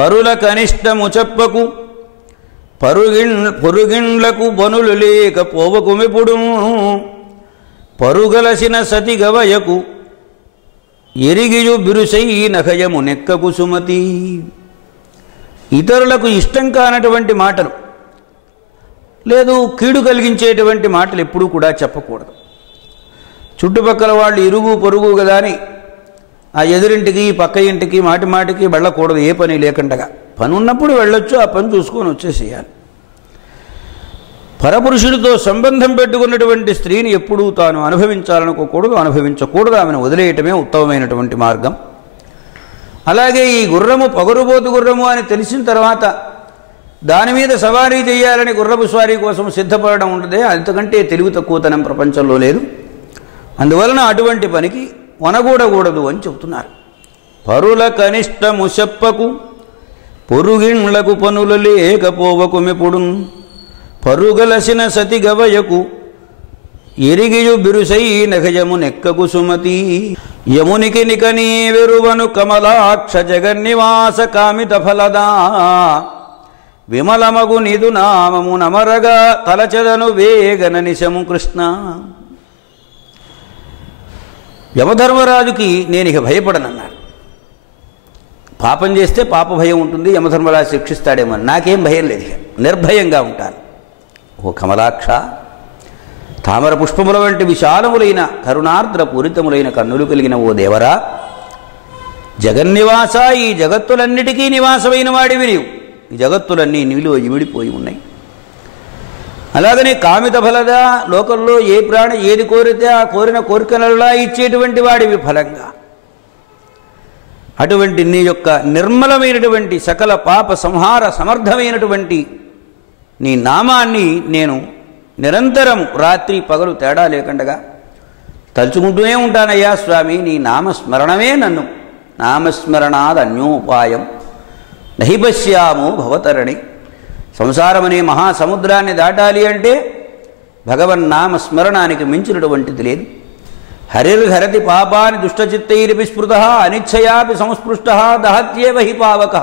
పరుల కనిష్టము చెప్పకు పొరుగిండ్లకు బనులు లేక పోవకుమెప్పుడు పరుగలసిన సతి గవయకు ఎరిగియు బిరుసై నఖయము నెక్కకు సుమతి. ఇతరులకు ఇష్టం కానటువంటి మాటలు లేదు కీడు కలిగించేటువంటి మాటలు ఎప్పుడూ కూడా చెప్పకూడదు. చుట్టుపక్కల వాళ్ళు ఇరుగు పొరుగు కదా అని ఆ ఎదురింటికి పక్క ఇంటికి మాటి మాటికి వెళ్ళకూడదు. ఏ పని లేకుండా పని ఉన్నప్పుడు వెళ్ళొచ్చు, ఆ పని చూసుకొని వచ్చేసేయాలి. పరపురుషుడితో సంబంధం పెట్టుకున్నటువంటి స్త్రీని ఎప్పుడూ తాను అనుభవించాలనుకోకూడదు, అనుభవించకూడదు. ఆమెను వదిలేయటమే ఉత్తమమైనటువంటి మార్గం. అలాగే ఈ గుర్రము పగరుబోతు గుర్రము అని తెలిసిన తర్వాత దాని మీద సవారీ చేయాలని గుర్రపు స్వారీ కోసం సిద్ధపడడం ఉంటుంది. అంతకంటే తెలివి తక్కువతనం ప్రపంచంలో లేదు. అందువలన అటువంటి పనికి వనగూడకూడదు అని చెబుతున్నారు. పరుల కనిష్టము చెప్పకు పొరుగిండ్లకు పనులు లేకపోవకుమెప్పుడు పరుగలసిన సతి గవయకు ఎరిగియు బిరుసై నఖయము నెక్కకు సుమతి. యమునికి నికనీ వెరువను కమలాక్ష జగన్నివాస కామిత ఫలదా విమలమగు నిదు నామము నమరగా తలచెదను వేగన నిశము కృష్ణ. యమధర్మరాజుకి నేను ఇక భయపడనన్నాడు. పాపం చేస్తే పాప భయం ఉంటుంది, యమధర్మరాజు శిక్షిస్తాడేమో. నాకేం భయం లేదు, నిర్భయంగా ఉంటాను. ఓ కమలాక్ష, తామర పుష్పముల వంటి విశాలములైన కరుణార్ద్ర పూరితములైన కన్నులు కలిగిన ఓ దేవరా, జగన్నివాస, ఈ జగత్తులన్నిటికీ నివాసమైన వాడివి నీవు. ఈ జగత్తులన్నీ నీలో ఇమిడిపోయి ఉన్నాయి. అలాగనే కామిత ఫలదా, లోకంలో ఏ ప్రాణి ఏది కోరితే ఆ కోరిన కోరికలలా ఇచ్చేటువంటి వాడివి ఫలంగా. అటువంటి నీ యొక్క నిర్మలమైనటువంటి సకల పాప సంహార సమర్థమైనటువంటి నీ నామాన్ని నేను నిరంతరం రాత్రి పగలు తేడా లేకుండా తలుచుకుంటూనే ఉంటానయ్యా స్వామి. నీ నామస్మరణమే నన్ను, నామస్మరణాద్ అన్యోపాయం నహిపశ్యామో భవతరణి. సంసారం అనే మహాసముద్రాన్ని దాటాలి అంటే భగవన్నామస్మరణానికి మించినటువంటిది లేదు. హరిర్హరతి పాపాని దుష్టచిత్తైరపి స్పృత అనిచ్ఛయాపి సంస్పృష్ట దహత్యేవ హి పావక.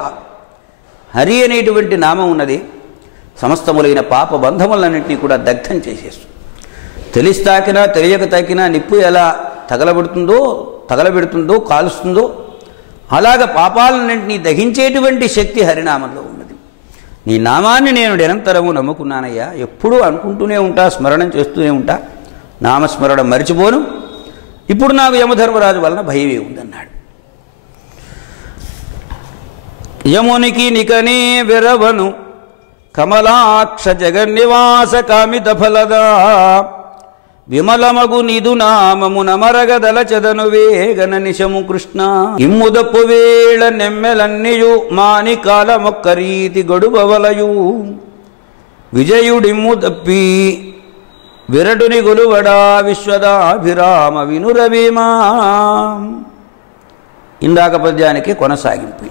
హరి అనేటువంటి నామం ఉన్నది సమస్తములైన పాప బంధములన్నింటినీ కూడా దగ్ధం చేసేస్తుంది. తెలిసి తాకినా తెలియక తాకినా నిప్పు ఎలా తగలబెడుతుందో కాలుస్తుందో అలాగ పాపాలన్నింటినీ దహించేటువంటి శక్తి హరినామంలో ఉన్నది. నీ నామాన్ని నేను నిరంతరము నమ్ముకున్నానయ్యా, ఎప్పుడూ అనుకుంటూనే ఉంటా, స్మరణం చేస్తూనే ఉంటా, నామస్మరణ మరిచిపోను. ఇప్పుడు నాకు యమధర్మరాజు వలన భయమే ఉందన్నాడు. యమునికి నికనే వెరవను కమలాక్ష జగన్నివాస కామిత ఫలదా విమలమగు నిదు నామము నమరగదలచెదను వేగన నిశము కృష్ణ. ఇమ్ముదప్పు వేళ నెమ్మెలన్నీయు మాని కాలమొక్క రీతి గడుబవలయు విజయుడిమ్ము తప్పి విరటుని గొలువడా విశ్వదాభిరామ వినురవీమా. ఇందాక పద్యానికి కొనసాగింపు.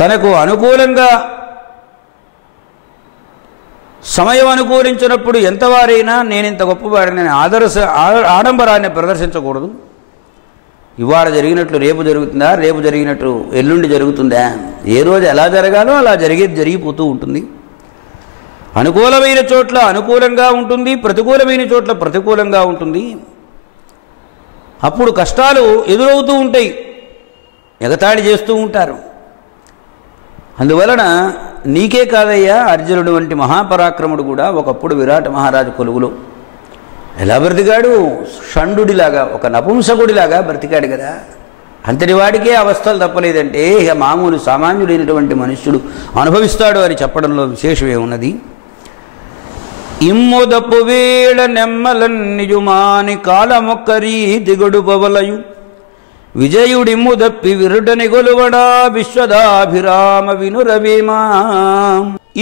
తనకు అనుకూలంగా సమయం అనుకూలించినప్పుడు ఎంతవారైనా నేనింత గొప్పవాడిని ఆడంబరాన్ని ప్రదర్శించకూడదు. ఇవాళ జరిగినట్లు రేపు జరుగుతుందా, రేపు జరిగినట్టు ఎల్లుండి జరుగుతుందా, ఏ రోజు ఎలా జరగాలో అలా జరిగిపోతూ ఉంటుంది. అనుకూలమైన చోట్ల అనుకూలంగా ఉంటుంది, ప్రతికూలమైన చోట్ల ప్రతికూలంగా ఉంటుంది. అప్పుడు కష్టాలు ఎదురవుతూ ఉంటాయి, ఎగతాళి చేస్తూ ఉంటారు. అందువలన నీకే కాదయ్యా, అర్జునుడు వంటి మహాపరాక్రముడు కూడా ఒకప్పుడు విరాట మహారాజు కొలువులో ఎలా బ్రతికాడు? షండుడిలాగా, ఒక నపుంసకుడిలాగా బ్రతికాడు కదా. అంతటి వాడికే అవస్థలు తప్పలేదంటే ఇక మామూలు సామాన్యుడైనటువంటి మనుష్యుడు అనుభవిస్తాడు అని చెప్పడంలో విశేషమే ఉన్నది. ఇమ్ముదప్పు వేళ నెమ్మలన్నియుమాని కాలమొక్కరీ దిగుడు పవలయు విజయుడిమ్ము దప్పి విరుటని గొలువడా విశ్వదాభిరామ వినురవీమా.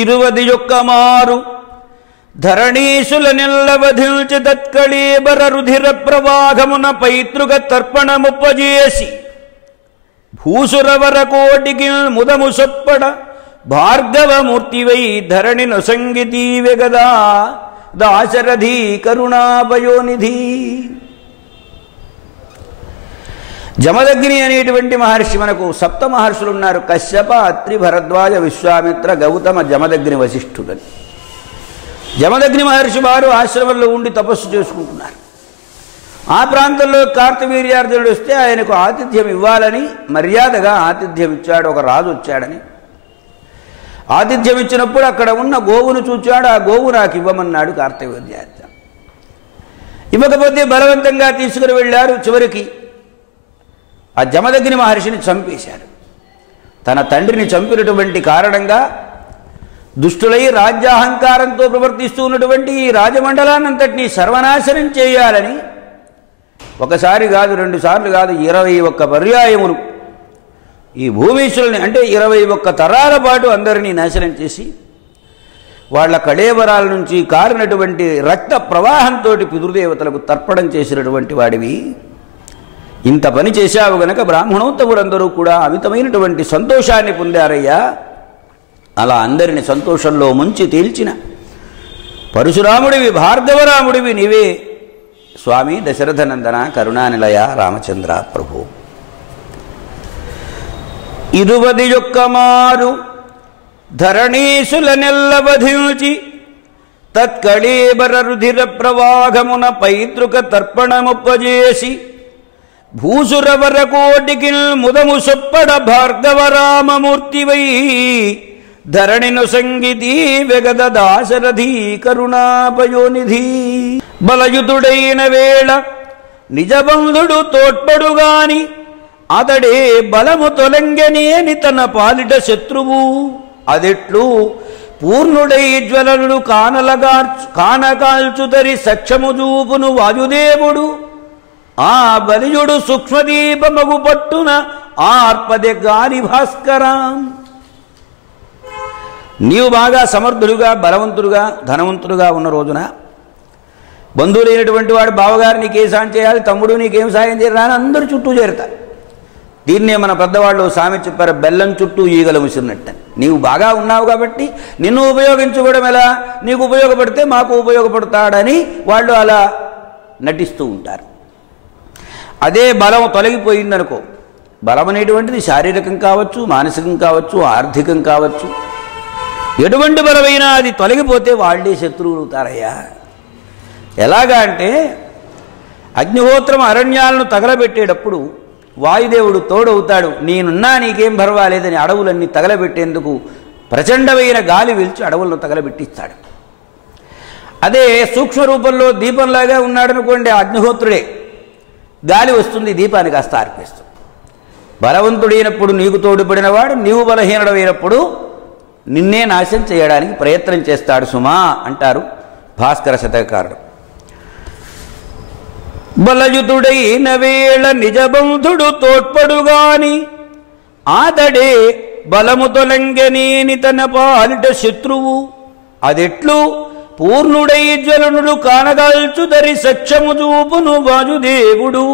21 మారు ధరణీశుల నిల్లవధిల్చి తత్కళీబర రుధిర ప్రవాహమున పైతృగ తర్పణముప్పజేసి భూసురవర కోటికి ముదము సొప్పడ భార్గవమూర్తివై ధరణి నొసంగితీవె గదా దాశరథీ కరుణాపయోనిధి. జమదగ్ని అనేటువంటి మహర్షి, మనకు సప్త మహర్షులు ఉన్నారు, కశ్యప, అత్రి, భరద్వాజ, విశ్వామిత్ర, గౌతమ, జమదగ్ని, వశిష్ఠుడని. జమదగ్ని మహర్షి వారు ఆశ్రమంలో ఉండి తపస్సు చేసుకుంటున్నారు. ఆ ప్రాంతంలో కార్తవీర్యార్జునుడు వస్తే ఆయనకు ఆతిథ్యం ఇవ్వాలని మర్యాదగా ఆతిథ్యం ఇచ్చాడు. ఒక రాజు వచ్చాడని ఆతిథ్యం ఇచ్చినప్పుడు అక్కడ ఉన్న గోవును చూచాడు. ఆ గోవు నాకు ఇవ్వమన్నాడు కార్తవీర్యార్జునుడు. ఇవ్వకపోతే బలవంతంగా తీసుకుని వెళ్ళారు. చివరికి ఆ జమదగ్ని మహర్షిని చంపేశారు. తన తండ్రిని చంపినటువంటి కారణంగా దుష్టులై రాజ్యాహంకారంతో ప్రవర్తిస్తూ ఉన్నటువంటి ఈ రాజమండలాన్నంతటినీ సర్వనాశనం చేయాలని ఒకసారి కాదు, 2 సార్లు కాదు, 21 పర్యాయములు ఈ భూమీశ్వరుని, అంటే 21 తరాల పాటు అందరినీ నాశనం చేసి వాళ్ళ కళేబరాల నుంచి కారినటువంటి రక్త ప్రవాహంతో పితృదేవతలకు తర్పణం చేసినటువంటి వాడివి. ఇంత పని చేశావు గనక బ్రాహ్మణోత్తములందరూ కూడా అమితమైనటువంటి సంతోషాన్ని పొందారయ్యా. అలా అందరిని సంతోషంలో ముంచి తేల్చిన పరశురాముడివి, భార్గవరాముడివి నీవే స్వామి దశరథనందన కరుణానిలయ రామచంద్ర ప్రభు. 21 మారు ధరణీసుల నెల్లవధించి తత్కళేబర రుధిర ప్రవాహమున పైతృక తర్పణముప్పజేసి భూసురవర కోటికి ముదము సొప్పడ భార్గవరామమూర్తివై ధరణిను సంగీతి వెగద దాశరథి కరుణాపయోనిధి. బలయుతుడైన వేళ నిజబంధుడు తోడ్పడుగాని అతడే బలము తొలంగనేని తన పాలిట శత్రువు. అదెట్లు పూర్ణుడై జ్వలనుడు కానకాల్చుతరి సక్షము చూపును వాయుదేవుడు. ఆ బలియుడు సూక్ష్మదీపమగు పట్టున ఆర్పదె గాలి భాస్కరాం. నీవు బాగా సమర్థుడుగా, బలవంతుడుగా, ధనవంతుడుగా ఉన్న రోజున బంధువులైనటువంటి వాడు బావగారు నీకేం సాయం చేయాలి, తమ్ముడు నీకేం సాయం చేయరా అని అందరూ చుట్టూ చేరుతారు. దీన్నే మన పెద్దవాళ్ళు సామెత చెప్పారు, బెల్లం చుట్టూ ఈగలు ముసిరినట్టని. నీవు బాగా ఉన్నావు కాబట్టి నిన్ను ఉపయోగించుకోవడం ఎలా, నీకు ఉపయోగపడితే మాకు ఉపయోగపడతాడని వాళ్ళు అలా నటిస్తూ ఉంటారు. అదే బలం తొలగిపోయిందనుకో, బలం అనేటువంటిది శారీరకం కావచ్చు, మానసికం కావచ్చు, ఆర్థికం కావచ్చు, ఎటువంటి బలమైనా అది తొలగిపోతే వాళ్ళే శత్రువులు అవుతారయ్యా. ఎలాగా అంటే అగ్నిహోత్రం అరణ్యాలను తగలబెట్టేటప్పుడు వాయుదేవుడు తోడవుతాడు. నేనున్నా నీకేం పర్వాలేదని అడవులన్నీ తగలబెట్టేందుకు ప్రచండమైన గాలి వీల్చి అడవులను తగలబెట్టిస్తాడు. అదే సూక్ష్మ రూపంలో దీపంలాగా ఉన్నాడనుకోండి, అగ్నిహోత్రుడే, గాలి వస్తుంది, దీపాన్ని కాస్త ఆర్పేస్తుంది. బలవంతుడైనప్పుడు నీకు తోడుపడినవాడు, నీవు బలహీనుడైనప్పుడు నిన్నే నాశనం చేయడానికి ప్రయత్నం చేస్తాడు సుమా అంటారు భాస్కర శతకారుడు. బలయుతుడైన వేళ నిజబంధుడు తోడ్పడుగాని ఆదడే బలము తొలంగనేని తన పాలిట శత్రువు. అదెట్లు పూర్ణుడై జ్వలనుడు కానగాల్చుదరి సక్షము చూపును వాయుదేవుడు.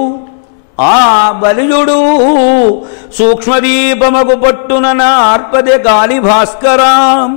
ఆ బలియుడు సూక్ష్మదీపమగు పట్టున నార్పదె గాలి భాస్కరాం.